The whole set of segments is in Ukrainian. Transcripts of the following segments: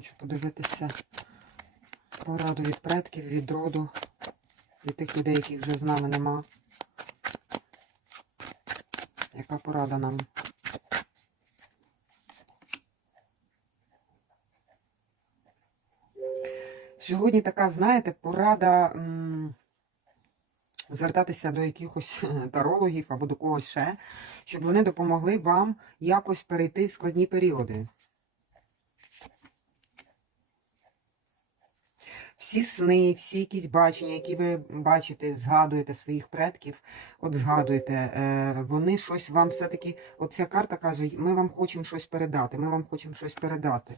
Хочу подивитися пораду від предків, від роду, від тих людей, яких вже з нами нема. Яка порада нам? Сьогодні така, знаєте, порада м, звертатися до якихось тарологів або до когось ще, щоб вони допомогли вам якось перейти в складні періоди. Всі сни, всі якісь бачення, які ви бачите, згадуєте своїх предків, от згадуєте, е, вони щось вам все-таки, от ця карта каже, ми вам хочемо щось передати, ми вам хочемо щось передати.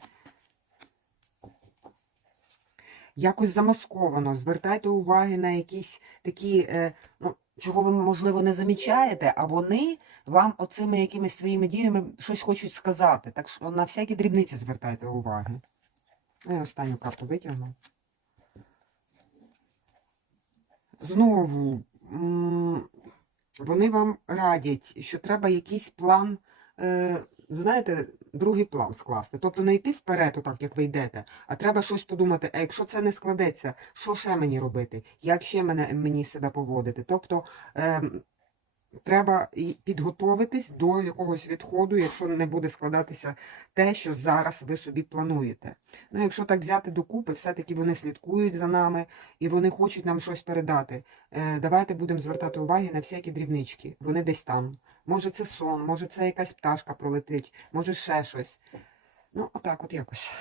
Якось замасковано, звертайте уваги на якісь такі, е, ну, чого ви, можливо, не замічаєте, а вони вам оцими якимись своїми діями щось хочуть сказати. Так що на всякі дрібниці звертайте уваги. Ну, і останню карту витягну. Знову вони вам радять, що треба якийсь план, е, знаєте, другий план скласти. Тобто не йти вперед, отак, як ви йдете, а треба щось подумати, а якщо це не складеться, що ще мені робити? Як ще мене, мені себе поводити? Тобто е, треба і підготовитись до якогось відходу, якщо не буде складатися те, що зараз ви собі плануєте. Ну, якщо так взяти докупи, все-таки вони слідкують за нами і вони хочуть нам щось передати. Е, давайте будемо звертати уваги на всякі дрібнички. Вони десь там. Може це сон, може це якась пташка пролетить, може ще щось. Ну, отак от якось.